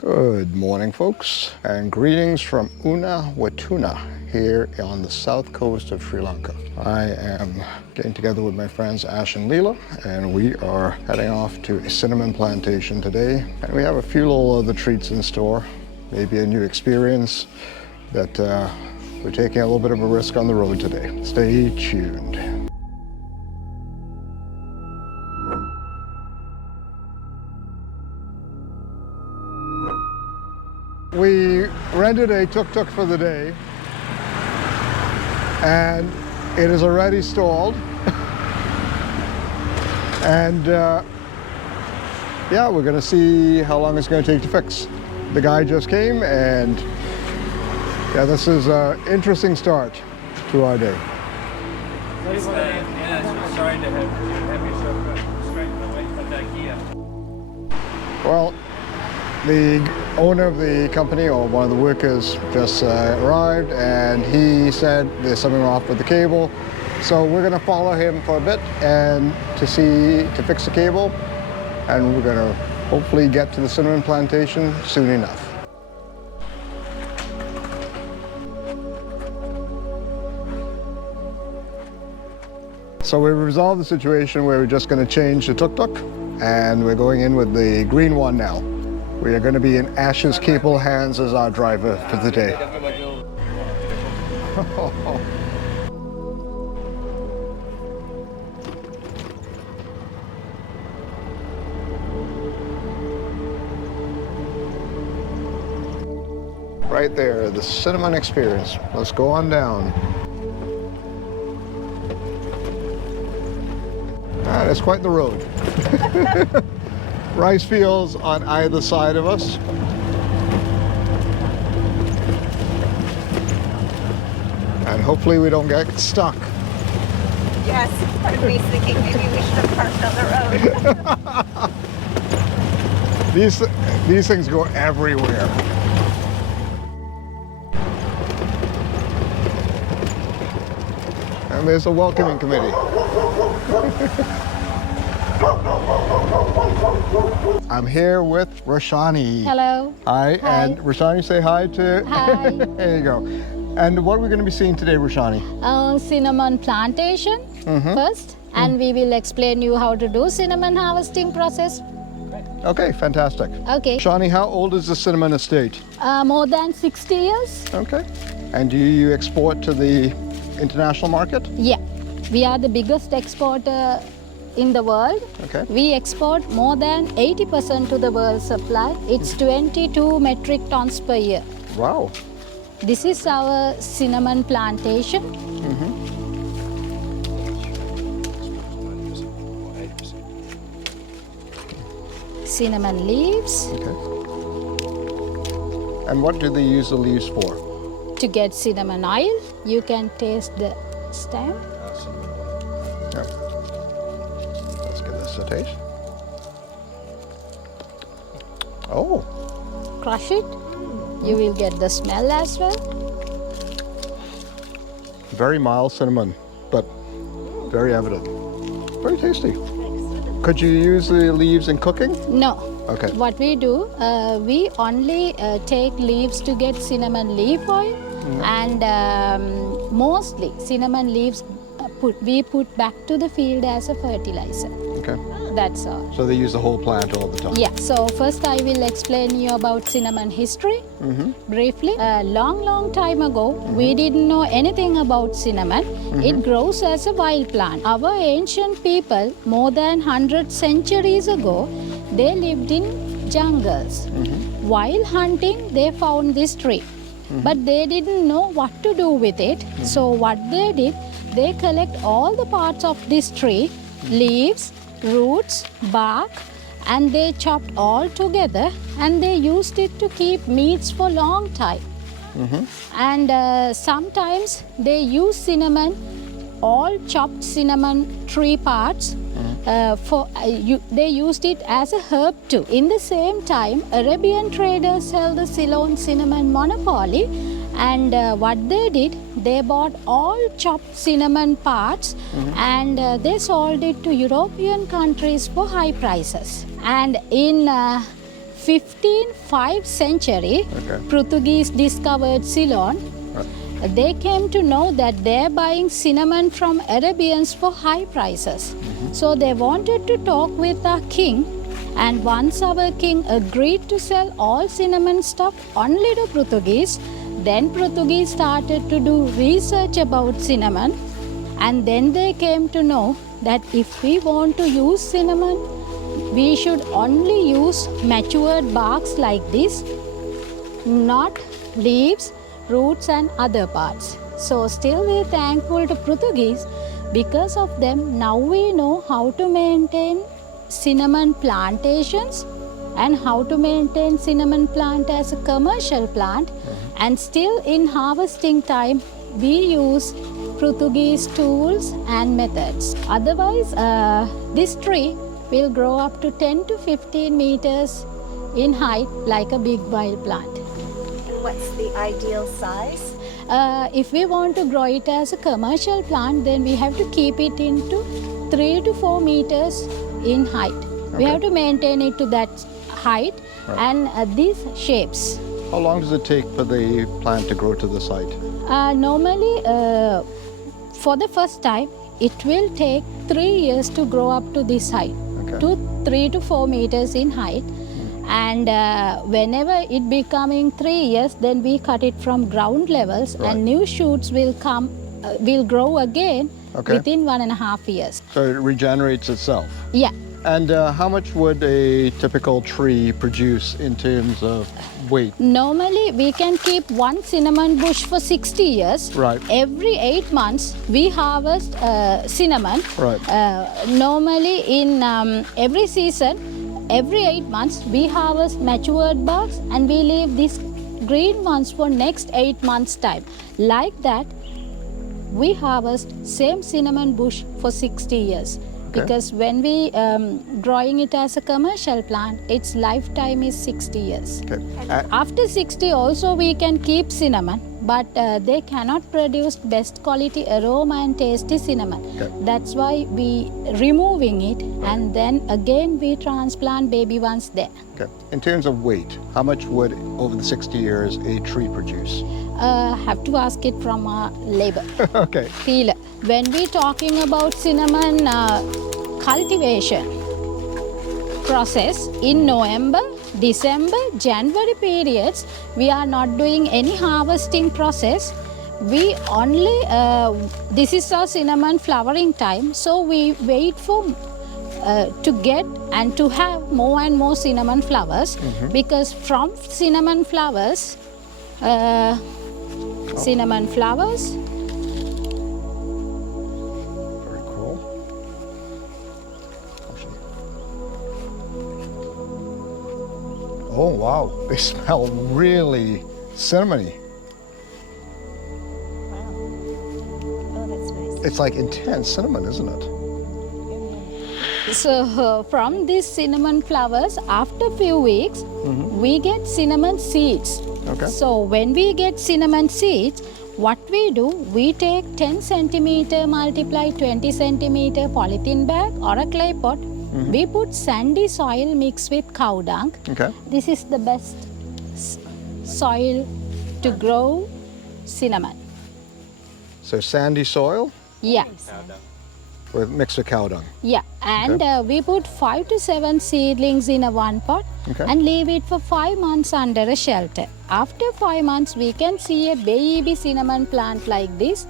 Good morning, folks, and greetings from Una Watuna here on the south coast of Sri Lanka. I am getting together with my friends Ash and Leela, and we are heading off to a cinnamon plantation today. And we have a few little other treats in store, maybe a new experience that we're taking a little bit of a risk on the road today. Stay tuned. We rented a tuk-tuk for the day, and it is already stalled. And yeah, we're gonna see how long it's gonna take to fix. The guy just came, and yeah, this is an interesting start to our day. Sorry to have you so straightened away from that gear. Well, the owner of the company, or one of the workers, just arrived, and he said there's something off with the cable. So we're gonna follow him for a bit and to fix the cable, and we're gonna hopefully get to the cinnamon plantation soon enough. So we resolved the situation where we're just gonna change the tuk-tuk, and we're going in with the green one now. We are going to be in Ash's capable hands as our driver for the day. Right there, the cinnamon experience. Let's go on down. That's quite the road. Rice fields on either side of us. And hopefully we don't get stuck. Yes, I was thinking maybe we should have parked on the road. These things go everywhere. And there's a welcoming committee. I'm here with Rashani. Hello. Hi, Hi. and Rashani, say hi to... Hi. There you go. And what are we going to be seeing today, Rashani? Cinnamon plantation first, and we will explain you how to do cinnamon harvesting process. Okay, fantastic. Okay. Rashani, how old is the cinnamon estate? More than 60 years. Okay. And do you export to the international market? Yeah. We are the biggest exporter in the world. Okay. We export more than 80% to the world supply. It's 22 metric tons per year. Wow. This is our cinnamon plantation. Cinnamon leaves. Okay. And what do they use the leaves for? To get cinnamon oil, you can taste the stem. Yeah. Let's give this a taste. Oh. Crush it. You will get the smell as well. Very mild cinnamon, but very evident. Very tasty. Could you use the leaves in cooking? No. Okay. What we do, we only take leaves to get cinnamon leaf oil, and mostly cinnamon leaves we put back to the field as a fertilizer. Okay. That's all. So they use the whole plant all the time? Yeah, so first I will explain you about cinnamon history briefly. A long time ago, we didn't know anything about cinnamon. It grows as a wild plant. Our ancient people, more than 100 centuries ago, they lived in jungles. While hunting, they found this tree. But they didn't know what to do with it. So what they did, they collect all the parts of this tree, leaves, roots, bark, and they chopped all together, and they used it to keep meats for long time. And sometimes they use cinnamon, all chopped cinnamon tree parts. They used it as a herb too. In the same time, Arabian traders held the Ceylon cinnamon monopoly, and what they did, they bought all chopped cinnamon parts and they sold it to European countries for high prices. And in 15th century, Okay. Portuguese discovered Ceylon. They came to know that they're buying cinnamon from Arabians for high prices. So they wanted to talk with our king, and once our king agreed to sell all cinnamon stuff only to Portuguese, then Portuguese started to do research about cinnamon, and then they came to know that if we want to use cinnamon, we should only use matured barks like this, not leaves, roots and other parts. So still we're thankful to Portuguese. Because of them, now we know how to maintain cinnamon plantations and how to maintain cinnamon plant as a commercial plant. And still in harvesting time, we use Portuguese tools and methods. Otherwise, this tree will grow up to 10 to 15 meters in height like a big wild plant. What's the ideal size? If we want to grow it as a commercial plant, then we have to keep it into 3 to 4 meters in height. We have to maintain it to that height and these shapes. How long does it take for the plant to grow to this height? Normally, for the first time, it will take 3 years to grow up to this height, to 3 to 4 meters in height. And whenever it becoming 3 years, then we cut it from ground levels and new shoots will come, will grow again within 1.5 years. So it regenerates itself? Yeah. And how much would a typical tree produce in terms of weight? Normally, we can keep one cinnamon bush for 60 years. Right. Every 8 months, we harvest cinnamon. Right. Normally, in every season, every 8 months, we harvest matured barks and we leave these green ones for next 8 months' time. Like that, we harvest same cinnamon bush for 60 years. Because when we growing it as a commercial plant, its lifetime is 60 years. After 60 also we can keep cinnamon, but they cannot produce best quality aroma and tasty cinnamon. That's why we removing it and then again we transplant baby ones there. In terms of weight, how much would over the 60 years a tree produce? Have to ask it from our labor. Peeler. When we talking about cinnamon cultivation process in November, December, January periods, we are not doing any harvesting process. We only, this is our cinnamon flowering time, so we wait for to get and to have more and more cinnamon flowers because from cinnamon flowers, cinnamon flowers. Very cool. Oh wow, they smell really cinnamony. Oh, that's nice. It's like intense cinnamon, isn't it? So from these cinnamon flowers, after a few weeks, we get cinnamon seeds. So when we get cinnamon seeds, what we do, we take 10 centimeter multiply 20 centimeter polythene bag or a clay pot. We put sandy soil mixed with cow dung. This is the best soil to grow cinnamon. So sandy soil? Yeah. With mixed with cow dung? Yeah, and we put 5 to 7 seedlings in a one pot and leave it for 5 months under a shelter. After 5 months, we can see a baby cinnamon plant like this.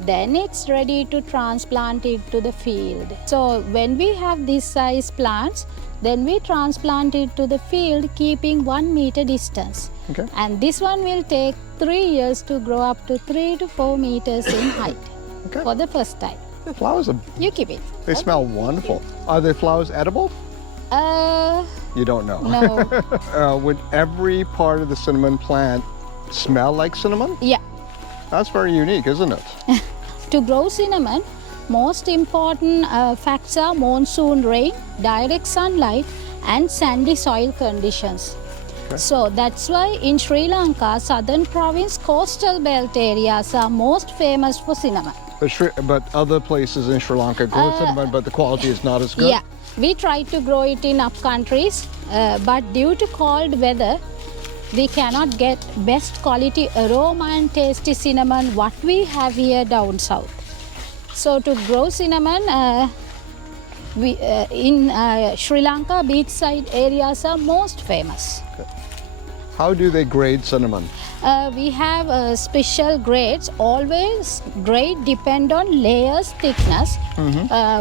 Then it's ready to transplant it to the field. So when we have this size plants, then we transplant it to the field keeping 1 meter distance. And this one will take 3 years to grow up to 3 to 4 meters in height for the first time. Flowers are... You keep it. They smell wonderful. Are the flowers edible? You don't know? No. Would every part of the cinnamon plant smell like cinnamon? Yeah. That's very unique, isn't it? To grow cinnamon, most important facts are monsoon rain, direct sunlight, and sandy soil conditions. So that's why in Sri Lanka, southern province, coastal belt areas are most famous for cinnamon. But other places in Sri Lanka grow cinnamon, but the quality is not as good? Yeah. We try to grow it in up countries, but due to cold weather, we cannot get best quality aroma and tasty cinnamon what we have here down south. So to grow cinnamon, in Sri Lanka, beachside areas are most famous. How do they grade cinnamon? We have special grades. Always grade depend on layers thickness.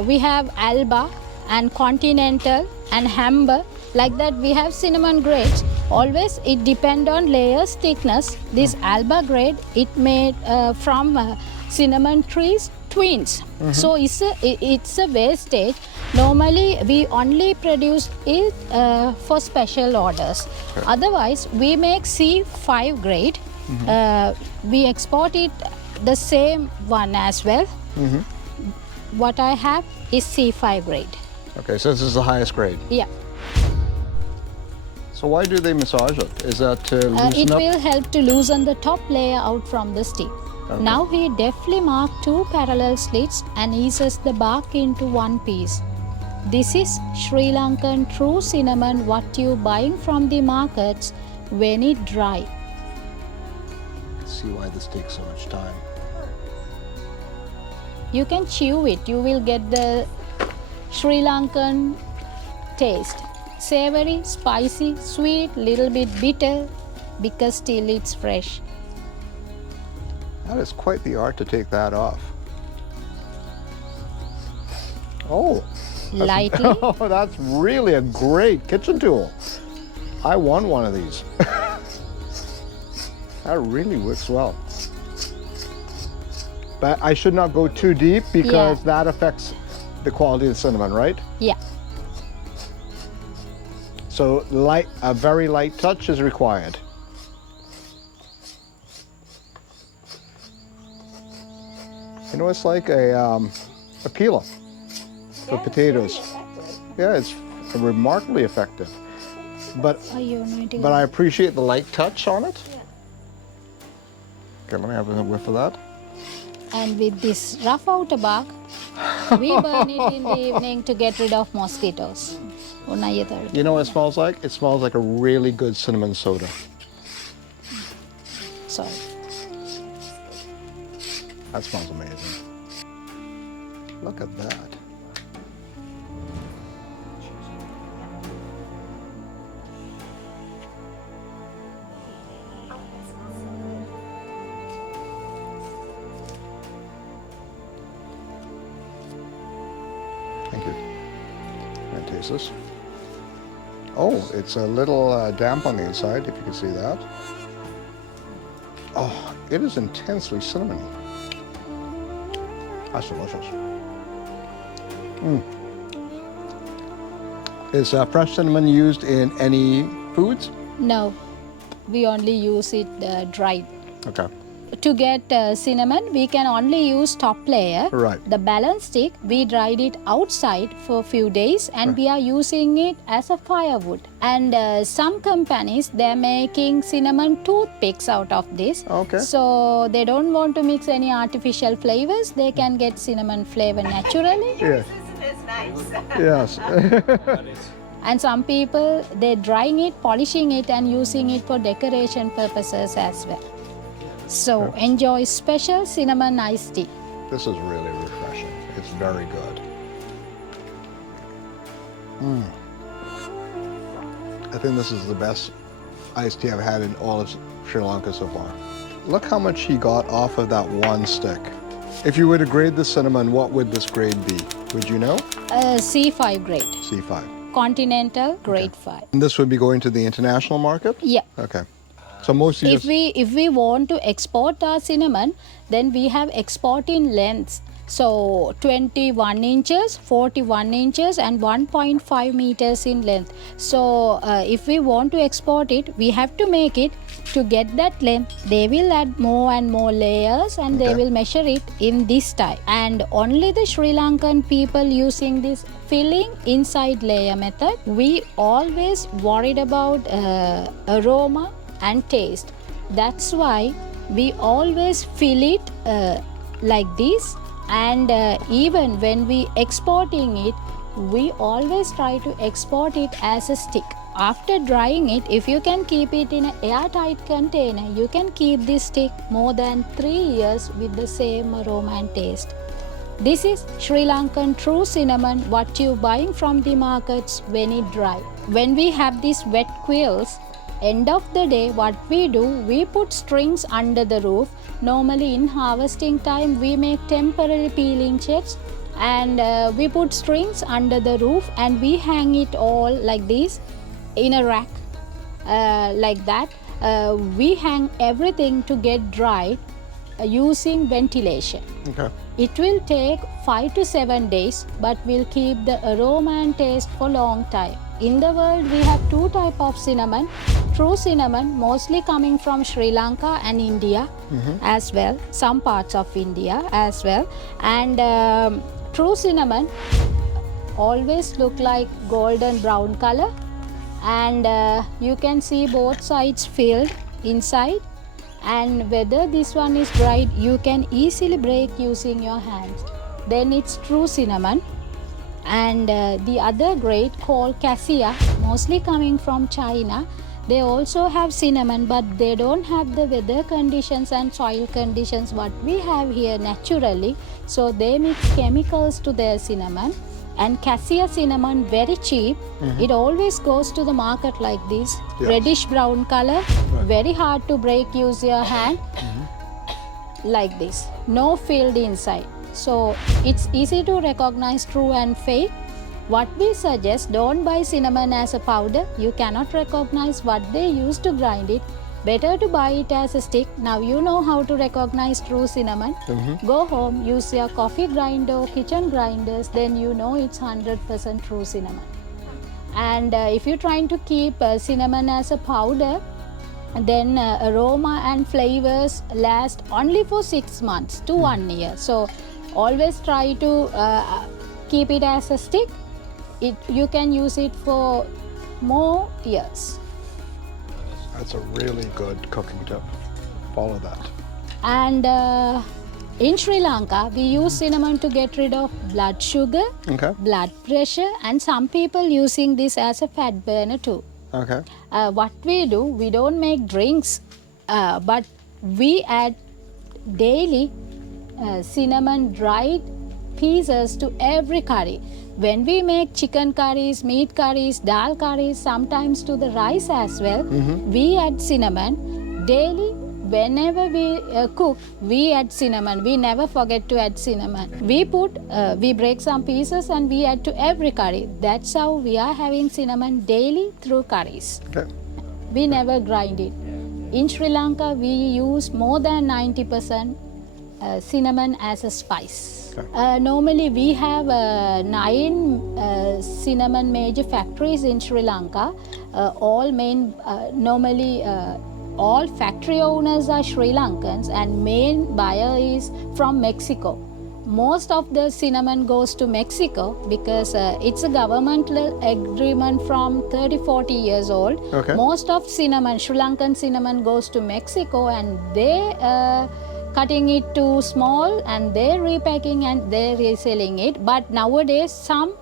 We have Alba and Continental and Amber. Like that we have cinnamon grades. Always it depend on layers thickness. This Alba grade, it made from cinnamon trees twins. So it's a wastage. Normally we only produce it for special orders. Otherwise we make C5 grade. We export it the same one as well. What I have is C5 grade. Okay, so this is the highest grade. Yeah. So why do they massage it? Is that to loosen It up? will help to loosen the top layer out from the stick. Okay. Now we deftly mark 2 parallel slits and eases the bark into one piece. This is Sri Lankan true cinnamon what you buying from the markets when it dry. See why this takes so much time. You can chew it. You will get the Sri Lankan taste. Savory, spicy, sweet, little bit bitter because still it's fresh. That is quite the art to take that off. Oh. Lightly. Oh, that's really a great kitchen tool. I want one of these. That really works well. But I should not go too deep because that affects the quality of the cinnamon, right? Yeah. So a very light touch is required. You know, it's like a peeler for potatoes. Yeah, it's remarkably effective. But I appreciate the light touch on it. Okay, let me have a whiff of that. And with this rough outer bark, we burn it in the evening to get rid of mosquitoes. You know what it smells like? It smells like a really good cinnamon soda. Sorry. That smells amazing. Look at that. Thank you. Can I taste this? Oh, it's a little damp on the inside, if you can see that. Oh, it is intensely cinnamony. That's delicious. Is fresh cinnamon used in any foods? No, we only use it dried. Okay. To get cinnamon, we can only use top layer. Right. The balance stick, we dried it outside for a few days and we are using it as a firewood. And some companies, they're making cinnamon toothpicks out of this. Okay. So they don't want to mix any artificial flavors. They can get cinnamon flavor naturally. Yes. Isn't as nice? Yes. And some people, they're drying it, polishing it and using it for decoration purposes as well. So enjoy special cinnamon iced tea. This is really refreshing. It's very good. I think this is the best iced tea I've had in all of Sri Lanka so far. Look how much he got off of that one stick. If you were to grade the cinnamon, what would this grade be? Would you know? C5 grade. C5. Continental grade 5. And this would be going to the international market? Yeah. Okay. So most If we want to export our cinnamon, then we have export in lengths. So 21 inches, 41 inches and 1.5 meters in length. So if we want to export it, we have to make it to get that length. They will add more and more layers and they will measure it in this type. And only the Sri Lankan people using this filling inside layer method. We always worried about aroma and taste. That's why we always fill it like this. And even when we exporting it, we always try to export it as a stick. After drying it, if you can keep it in an airtight container, you can keep this stick more than 3 years with the same aroma and taste. This is Sri Lankan true cinnamon, what you buying from the markets when it dry. When we have these wet quills, end of the day, what we do, we put strings under the roof. Normally in harvesting time, we make temporary peeling sheds, and we put strings under the roof and we hang it all like this in a rack, like that. We hang everything to get dried using ventilation. Okay. It will take 5 to 7 days, but will keep the aroma and taste for long time. In the world, we have 2 types of cinnamon. True cinnamon, mostly coming from Sri Lanka and India as well, some parts of India as well. And true cinnamon always look like golden brown color, and you can see both sides filled inside. And whether this one is dried, you can easily break using your hands. Then it's true cinnamon. And the other grade called cassia, mostly coming from China, they also have cinnamon, but they don't have the weather conditions and soil conditions what we have here naturally. So they mix chemicals to their cinnamon. And cassia cinnamon, very cheap. It always goes to the market like this, reddish brown color, very hard to break, use your hand, like this, no filled inside. So it's easy to recognize true and fake. What we suggest, don't buy cinnamon as a powder. You cannot recognize what they use to grind it. Better to buy it as a stick. Now you know how to recognize true cinnamon. Go home, use your coffee grinder or kitchen grinders, then you know it's 100% true cinnamon. And if you're trying to keep cinnamon as a powder, then aroma and flavors last only for 6 months to 1 year. So always try to keep it as a stick. You can use it for more years. That's a really good cooking tip. Follow that. And in Sri Lanka, we use cinnamon to get rid of blood sugar, blood pressure, and some people using this as a fat burner too. Okay. What we do, we don't make drinks, but we add daily cinnamon dried pieces to every curry. When we make chicken curries, meat curries, dal curries, sometimes to the rice as well, we add cinnamon daily. Whenever we cook, we add cinnamon. We never forget to add cinnamon. We break some pieces and we add to every curry. That's how we are having cinnamon daily through curries. Okay. We never grind it. In Sri Lanka, we use more than 90% cinnamon as a spice. Okay. Normally, we have 9 cinnamon major factories in Sri Lanka. All factory owners are Sri Lankans, and main buyer is from Mexico. Most of the cinnamon goes to Mexico because it's a governmental agreement from 30-40 years old. Okay. Most of cinnamon, Sri Lankan cinnamon, goes to Mexico, and they cutting it to small and they're repacking and they're reselling it. But nowadays some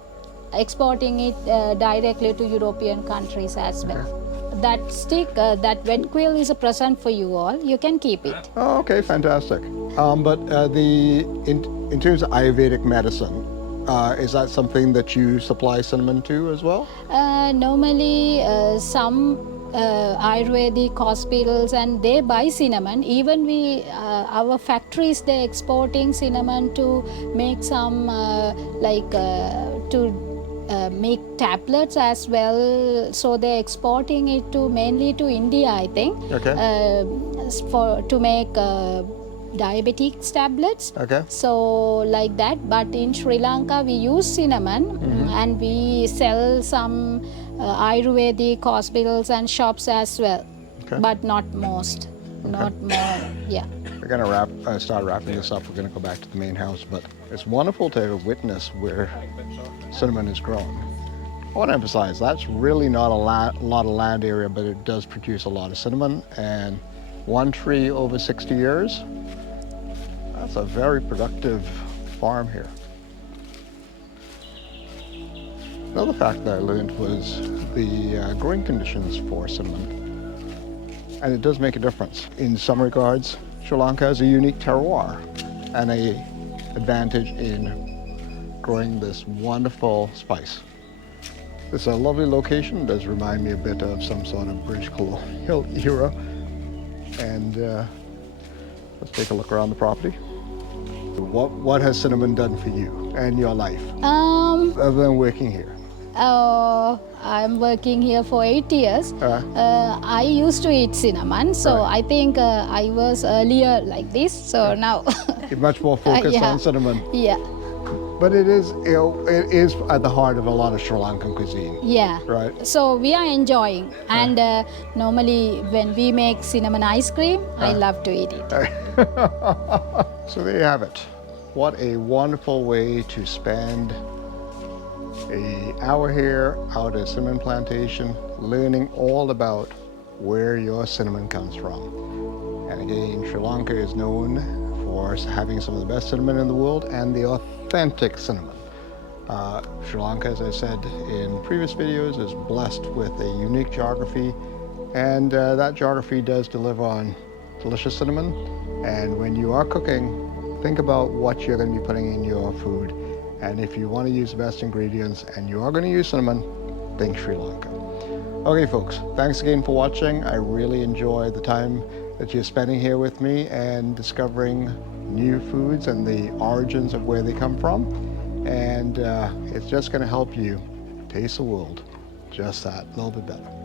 exporting it directly to European countries as well. Okay. That stick, that wet quill is a present for you all. You can keep it. Oh, okay, fantastic. But in terms of Ayurvedic medicine, is that something that you supply cinnamon to as well? Normally, some Ayurvedic hospitals and they buy cinnamon. Even our factories, they're exporting cinnamon to make some make tablets as well. So they're exporting it mainly to India, I think. Okay. To make diabetic tablets. Okay. So like that. But in Sri Lanka, we use cinnamon and we sell some Ayurvedic hospitals and shops as well. Okay. But not most. Okay. Not more. Yeah. We're going to start wrapping this up. We're going to go back to the main house, but it's wonderful to witness where cinnamon is grown. I want to emphasize that's really not a lot of land area, but it does produce a lot of cinnamon, and one tree over 60 years. That's a very productive farm here. Another fact that I learned was the growing conditions for cinnamon. And it does make a difference. In some regards, Sri Lanka has a unique terroir and an advantage in growing this wonderful spice. It's a lovely location. It does remind me a bit of some sort of British colonial era. And let's take a look around the property. What has cinnamon done for you and your life other than working here? I'm working here for 8 years. I used to eat cinnamon, so I think I was earlier like this. So now You're much more focused yeah. on cinnamon. Yeah, But it is at the heart of a lot of Sri Lankan cuisine. yeah. Right. So we are enjoying, and normally when we make cinnamon ice cream, I love to eat it. So there you have it. What a wonderful way to spend an hour here out at Cinnamon Plantation, learning all about where your cinnamon comes from. And again, Sri Lanka is known for having some of the best cinnamon in the world and the authentic cinnamon. Sri Lanka, as I said in previous videos, is blessed with a unique geography, and that geography does deliver on delicious cinnamon. And when you are cooking, think about what you're going to be putting in your food. And if you want to use the best ingredients and you are going to use cinnamon, think Sri Lanka. Okay, folks, thanks again for watching. I really enjoy the time that you're spending here with me and discovering new foods and the origins of where they come from. And it's just going to help you taste the world just that little bit better.